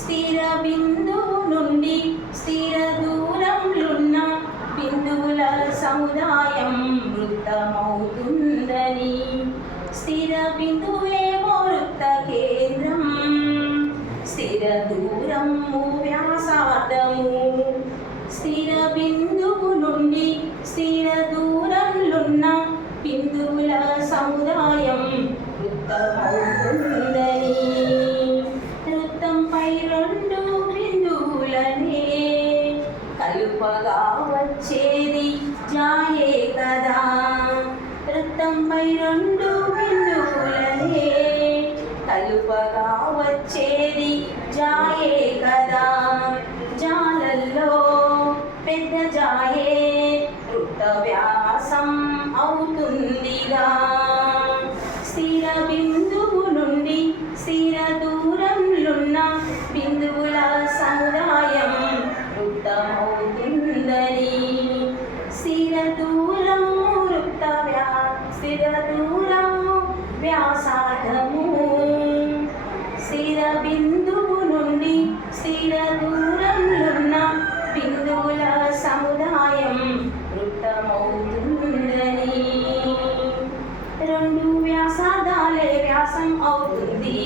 స్థిర బిందువు నుండి స్థిర దూరంలున్న బిందువుల సముదాయం వృత్తమవుతుందని. స్థిర బిందువేమో వృత్త కేంద్రం స్థిర దూరము వ్యాసార్థము. స్థిర బిందువు నుండి స్థిర దూరంలున్న బిందువుల సముదాయం వృత్తమవుతుంది. పై రెండు బిందువులనే కలుపగా వచ్చేది జాయే కదా. వృత్తంపై రెండు బిందువులనే కలుపగా వచ్చేది జాయే కదా. జాలల్లో పెద్ద జాయే వృత్త వ్యాసం అవుతుందిగా. స్థిర బిందు దూరం వృత్త వ్యాసిర దూరం వ్యాసారము శిర నుండి శిర దూరంలోన్న బిందువుల సముదాయం వృత్తమవుతుందని. రెండు వ్యాసాదాలే వ్యాసం అవుతుంది.